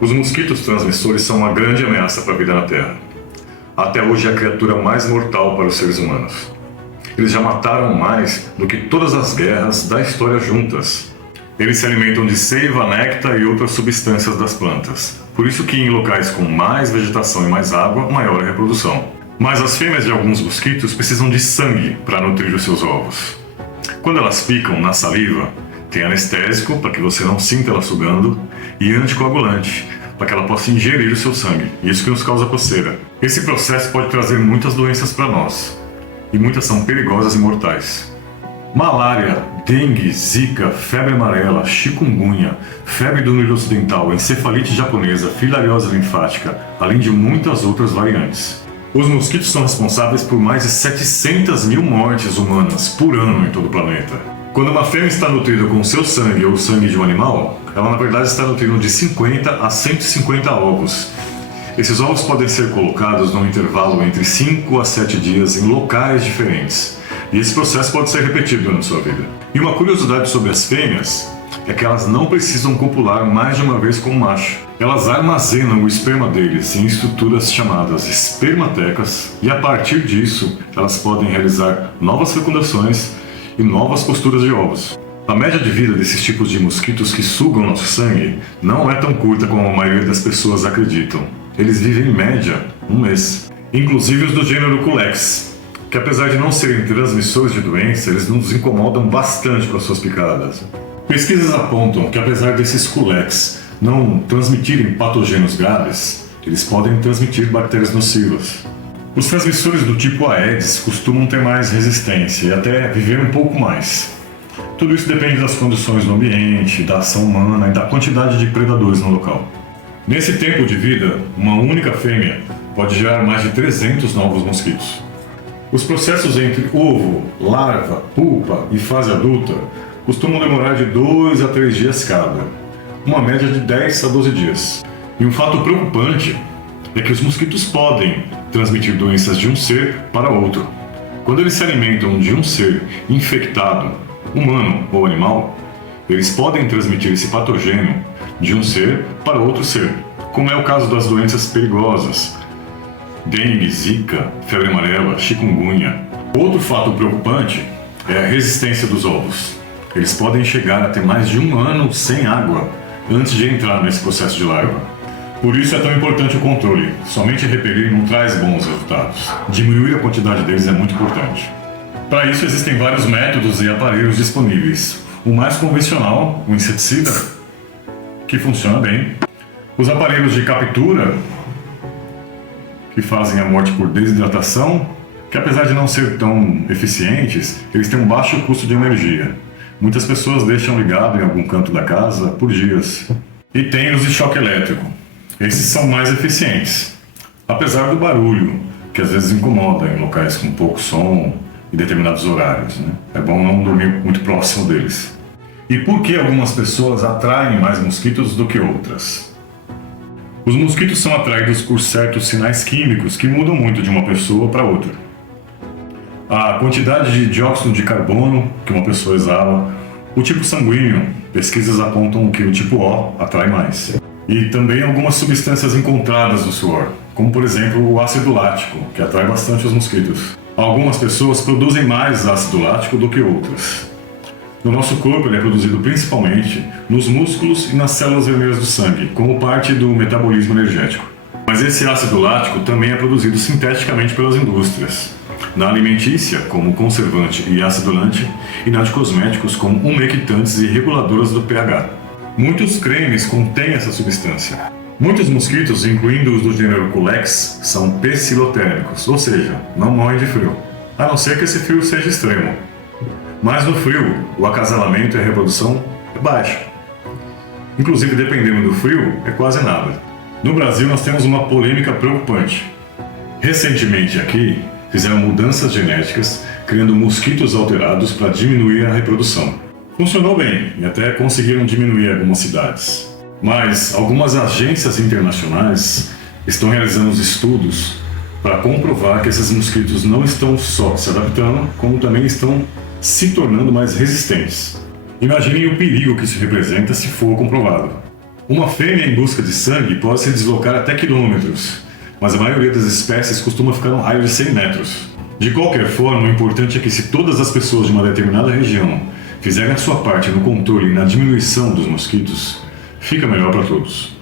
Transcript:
Os mosquitos transmissores são uma grande ameaça para a vida na Terra. Até hoje é a criatura mais mortal para os seres humanos. Eles já mataram mais do que todas as guerras da história juntas. Eles se alimentam de seiva, néctar e outras substâncias das plantas. Por isso que em locais com mais vegetação e mais água, maior é a reprodução. Mas as fêmeas de alguns mosquitos precisam de sangue para nutrir os seus ovos. Quando elas picam na saliva, tem anestésico para que você não sinta ela sugando e anticoagulante para que ela possa ingerir o seu sangue. Isso que nos causa coceira. Esse processo pode trazer muitas doenças para nós e muitas são perigosas e mortais. Malária, dengue, zika, febre amarela, chikungunya, febre do Nilo Ocidental, encefalite japonesa, filariose linfática, além de muitas outras variantes. Os mosquitos são responsáveis por mais de 700 mil mortes humanas por ano em todo o planeta. Quando uma fêmea está nutrida com seu sangue ou o sangue de um animal, ela na verdade está nutrindo de 50 a 150 ovos. Esses ovos podem ser colocados num intervalo entre 5 a 7 dias em locais diferentes. E esse processo pode ser repetido durante sua vida. E uma curiosidade sobre as fêmeas é que elas não precisam copular mais de uma vez com o macho. Elas armazenam o esperma deles em estruturas chamadas espermatecas e a partir disso elas podem realizar novas fecundações e novas posturas de ovos. A média de vida desses tipos de mosquitos que sugam nosso sangue não é tão curta como a maioria das pessoas acreditam. Eles vivem em média um mês. Inclusive os do gênero Culex, que apesar de não serem transmissores de doença, eles nos incomodam bastante com as suas picadas. Pesquisas apontam que apesar desses Culex não transmitirem patogênios graves, eles podem transmitir bactérias nocivas. Os transmissores do tipo Aedes costumam ter mais resistência e até viver um pouco mais. Tudo isso depende das condições do ambiente, da ação humana e da quantidade de predadores no local. Nesse tempo de vida, uma única fêmea pode gerar mais de 300 novos mosquitos. Os processos entre ovo, larva, pupa e fase adulta costumam demorar de 2 a 3 dias cada, uma média de 10 a 12 dias. E um fato preocupante é que os mosquitos podem transmitir doenças de um ser para outro. Quando eles se alimentam de um ser infectado, humano ou animal, eles podem transmitir esse patogênio de um ser para outro ser, como é o caso das doenças perigosas, dengue, zika, febre amarela, chikungunya. Outro fato preocupante é a resistência dos ovos. Eles podem chegar a ter mais de um ano sem água antes de entrar nesse processo de larva. Por isso é tão importante o controle. Somente repelir não traz bons resultados. Diminuir a quantidade deles é muito importante. Para isso existem vários métodos e aparelhos disponíveis. O mais convencional, o inseticida, que funciona bem. Os aparelhos de captura, que fazem a morte por desidratação, que apesar de não ser tão eficientes, eles têm um baixo custo de energia. Muitas pessoas deixam ligado em algum canto da casa por dias. E tem os de choque elétrico. Esses são mais eficientes, apesar do barulho, que às vezes incomoda em locais com pouco som e determinados horários, né? É bom não dormir muito próximo deles. E por que algumas pessoas atraem mais mosquitos do que outras? Os mosquitos são atraídos por certos sinais químicos que mudam muito de uma pessoa para outra. A quantidade de dióxido de carbono que uma pessoa exala, o tipo sanguíneo, pesquisas apontam que o tipo O atrai mais. E também algumas substâncias encontradas no suor, como por exemplo o ácido lático, que atrai bastante os mosquitos. Algumas pessoas produzem mais ácido lático do que outras. No nosso corpo ele é produzido principalmente nos músculos e nas células vermelhas do sangue, como parte do metabolismo energético. Mas esse ácido lático também é produzido sinteticamente pelas indústrias. Na alimentícia, como conservante e acidulante, e na de cosméticos, como umectantes e reguladoras do pH. Muitos cremes contêm essa substância. Muitos mosquitos, incluindo os do gênero Culex, são pecilotérmicos, ou seja, não morrem de frio, a não ser que esse frio seja extremo. Mas no frio, o acasalamento e a reprodução é baixo. Inclusive, dependendo do frio, é quase nada. No Brasil, nós temos uma polêmica preocupante. Recentemente aqui, fizeram mudanças genéticas, criando mosquitos alterados para diminuir a reprodução. Funcionou bem e até conseguiram diminuir algumas cidades. Mas algumas agências internacionais estão realizando estudos para comprovar que esses mosquitos não estão só se adaptando, como também estão se tornando mais resistentes. Imaginem o perigo que isso representa se for comprovado. Uma fêmea em busca de sangue pode se deslocar até quilômetros, mas a maioria das espécies costuma ficar no raio de 100 metros. De qualquer forma, o importante é que se todas as pessoas de uma determinada região fizerem a sua parte no controle e na diminuição dos mosquitos, fica melhor para todos.